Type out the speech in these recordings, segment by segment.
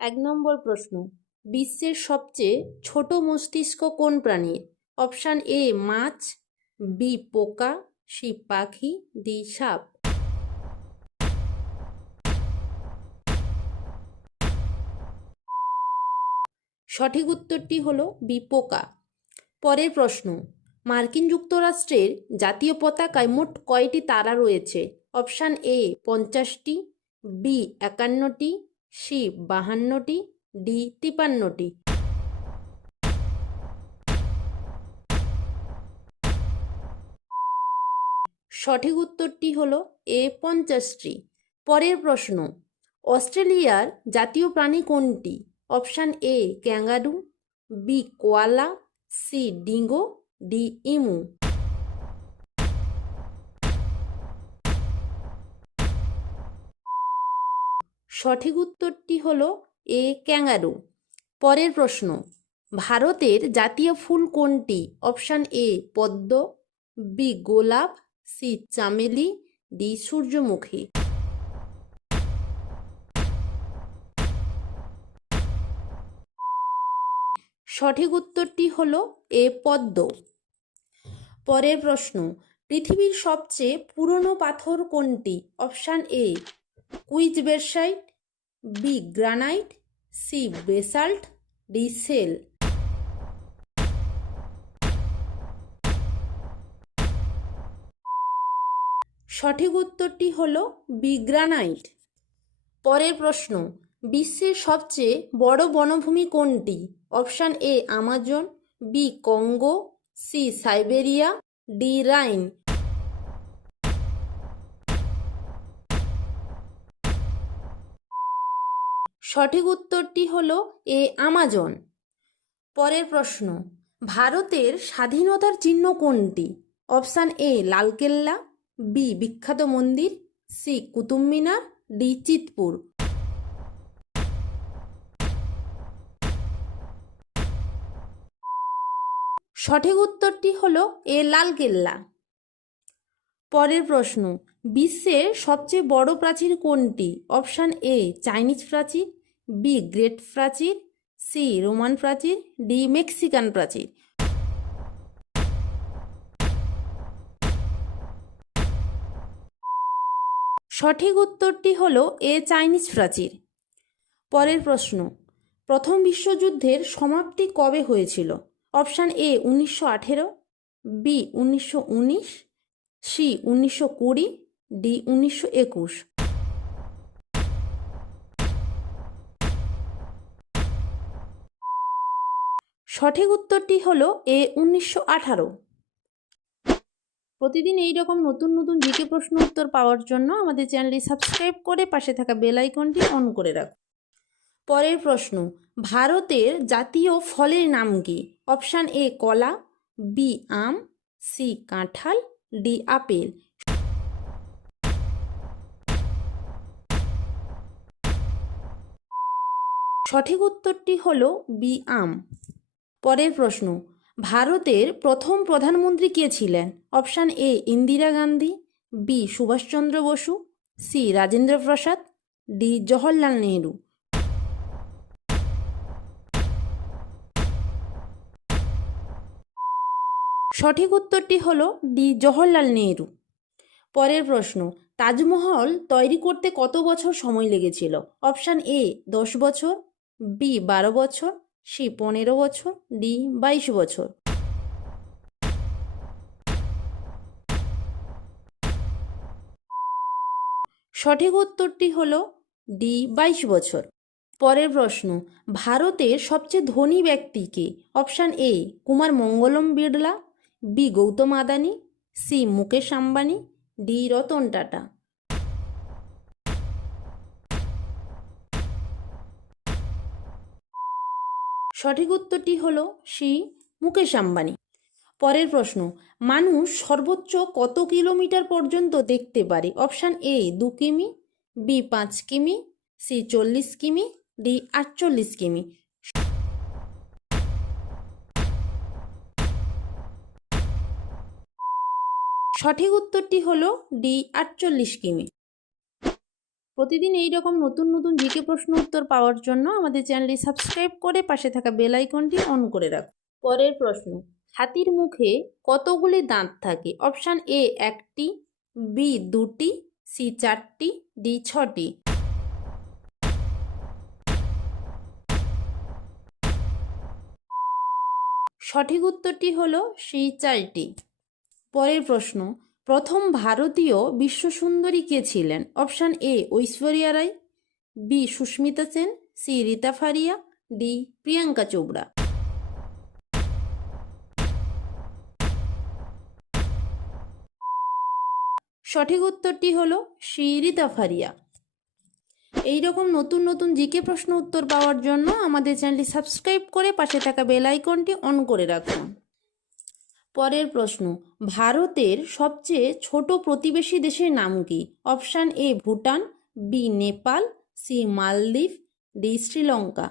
এক নম্বর প্রশ্ন, বিশ্বের সবচেয়ে ছোট মস্তিষ্ক কোন প্রাণীর? অপশান এ, মাছ, বি, পোকা, সি, পাখি, ডি, সাপ। সঠিক উত্তরটি হলো বি, পোকা। পরের প্রশ্ন, মার্কিন যুক্তরাষ্ট্রের জাতীয় পতাকায় মোট কয়টি তারা রয়েছে? অপশান এ, পঞ্চাশটি, বি, একান্নটি সি, বাহান্নটি, ডি, তিপান্নটি। সঠিক উত্তরটি হল এ পঞ্চাশটি। পরের প্রশ্ন, অস্ট্রেলিয়ার জাতীয় প্রাণী কোনটি? Option A, kangaroo, B, koala, C, dingo, D, emu. সঠিক উত্তরটি হল এ, ক্যাঙ্গারু। পরের প্রশ্ন, ভারতের জাতীয় ফুল কোনটি? অপশান এ, পদ্ম, বি, গোলাপ, সি, চামেলি, ডি, সূর্যমুখী। সঠিক উত্তরটি হল এ, পদ্ম। পরের প্রশ্ন, পৃথিবীর সবচেয়ে পুরনো পাথর কোনটি? Option A, quartzite B granite, C basalt, D shale. সঠিক উত্তরটি হলো বি গ্রানাইট। পরের প্রশ্ন, বিশ্বের সবচেয়ে বড় বনভূমি কোনটি? Option A Amazon, B Congo, C Siberia, D Rhine. সঠিক উত্তরটি হলো এ, আমাজন। পরের প্রশ্ন, ভারতের স্বাধীনতার চিহ্ন কোনটি? অপশান এ, লালকেল্লা, বি, বিখ্যাত মন্দির, সি, কুতুব মিনার, ডি, চিতপুর। সঠিক উত্তরটি হল এ, লালকেল্লা। পরের প্রশ্ন, বিশ্বের সবচেয়ে বড় প্রাচীর কোনটি? অপশান এ, চাইনিজ প্রাচীর বি গ্রেট প্রাচীর, সি রোমান প্রাচীর, ডি মেক্সিকান প্রাচীর। সঠিক উত্তরটি হল এ চাইনিজ প্রাচীর। পরের প্রশ্ন, প্রথম বিশ্বযুদ্ধের সমাপ্তি কবে হয়েছিল? অপশান এ উনিশশো আঠেরো, বি উনিশশো উনিশ, সি উনিশশো কুড়ি, ডি উনিশশো একুশ। সঠিক উত্তরটি হলো এ উনিশশো আঠারো। প্রতিদিন এই রকম নতুন নতুন জিকে প্রশ্ন উত্তর পাওয়ার জন্য আমাদের চ্যানেলটি সাবস্ক্রাইব করে পাশে থাকা বেল আইকনটি অন করে রাখুন পরের প্রশ্ন, ভারতের জাতীয় ফলের নাম কি? অপশান এ, কলা, বি, আম, সি, কাঁঠাল, ডি, আপেল। সঠিক উত্তরটি হল বি, আম। পরের প্রশ্ন, ভারতের প্রথম প্রধানমন্ত্রী কে ছিলেন? Option A, Indira Gandhi, B, Subhas Chandra Bose, C, Rajendra Prasad, D, Jawaharlal Nehru. সঠিক উত্তরটি হল ডি, জওহরলাল নেহরু। পরের প্রশ্ন, তাজমহল তৈরি করতে কত বছর সময় লেগেছিল? অপশান এ, দশ বছর, বি, বারো বছর সি পনেরো বছর, ডি বাইশ বছর। সঠিক উত্তরটি হল ডি বাইশ বছর। পরের প্রশ্ন, ভারতের সবচেয়ে ধনী ব্যক্তি কে? Option A, Kumar Mangalam Birla, B Gautam Adani, C Mukesh Ambani, D Ratan Tata. সঠিক উত্তরটি হল সি, মুকেশ আম্বানি। পরের প্রশ্ন, মানুষ সর্বোচ্চ কত কিলোমিটার পর্যন্ত দেখতে পারে? অপশান এ, দু কিমি, বি, পাঁচ কিমি, সি, চল্লিশ কিমি, ডি, আটচল্লিশ কিমি। সঠিক উত্তরটি হলো ডি, আটচল্লিশ কিমি। প্রতিদিন এই রকম নতুন নতুন জিকে প্রশ্ন উত্তর পাওয়ার জন্য আমাদের চ্যানেলটি সাবস্ক্রাইব করে পাশে থাকা বেল আইকনটি অন করে রাখুন। পরের প্রশ্ন, হাতির মুখে কতগুলি দাঁত থাকে? অপশান এ একটি বি দুটি সি চারটি ডি ছটি। সঠিক উত্তরটি হলো সি, চারটি। পরের প্রশ্ন প্রথম ভারতীয় বিশ্বসুন্দরী কে ছিলেন? Option A, Aishwarya Rai B, Sushmita Sen, C, Reita Faria, D, Priyanka Chopra. সঠিক উত্তরটি হল সি, রীতা ফারিয়া। এই রকম নতুন নতুন জিকে প্রশ্ন উত্তর পাওয়ার জন্য আমাদের চ্যানেলটি সাবস্ক্রাইব করে পাশে থাকা বেল আইকনটি অন করে রাখুন। পরের প্রশ্ন, ভারতের সবচেয়ে ছোট প্রতিবেশী দেশের নাম কি? Option A, Bhutan, B, Nepal, C, Maldives, D, Sri Lanka.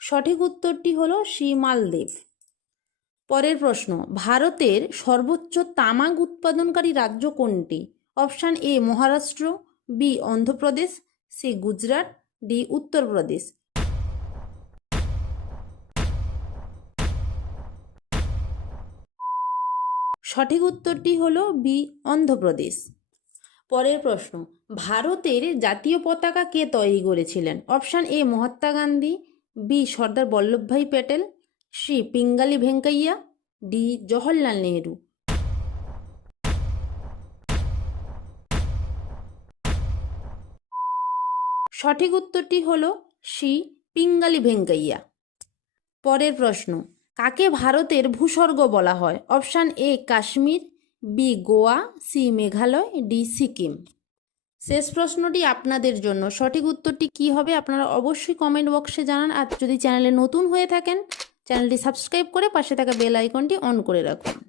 সঠিক উত্তরটি হল সি, মালদ্বীপ। পরের প্রশ্ন, ভারতের সর্বোচ্চ তামাক উৎপাদনকারী রাজ্য কোনটি? Option A, Maharashtra, B, Andhra Pradesh, C, Gujarat D Uttar Pradesh সঠিক উত্তরটি হল বি, অন্ধ্রপ্রদেশ। পরের প্রশ্ন, ভারতের জাতীয় পতাকা কে তৈরি করেছিলেন? Option A, Mahatma Gandhi, B, Sardar Vallabhbhai Patel, C, Pingali Venkayya, D, Jawaharlal Nehru. সঠিক উত্তরটি হল সি, পিঙ্গালি ভেঙ্কাইয়া। পরের প্রশ্ন, কাকে ভারতের ভূস্বর্গ বলা হয়? Option A, Kashmir, B, Goa, C, Meghalaya, D, Sikkim. শেষ প্রশ্নটি আপনাদের জন্য। সঠিক উত্তরটি কী হবে আপনারা অবশ্যই কমেন্ট বক্সে জানান। আর যদি চ্যানেলে নতুন হয়ে থাকেন, চ্যানেলটি সাবস্ক্রাইব করে পাশে থাকা বেল আইকনটি অন করে রাখুন।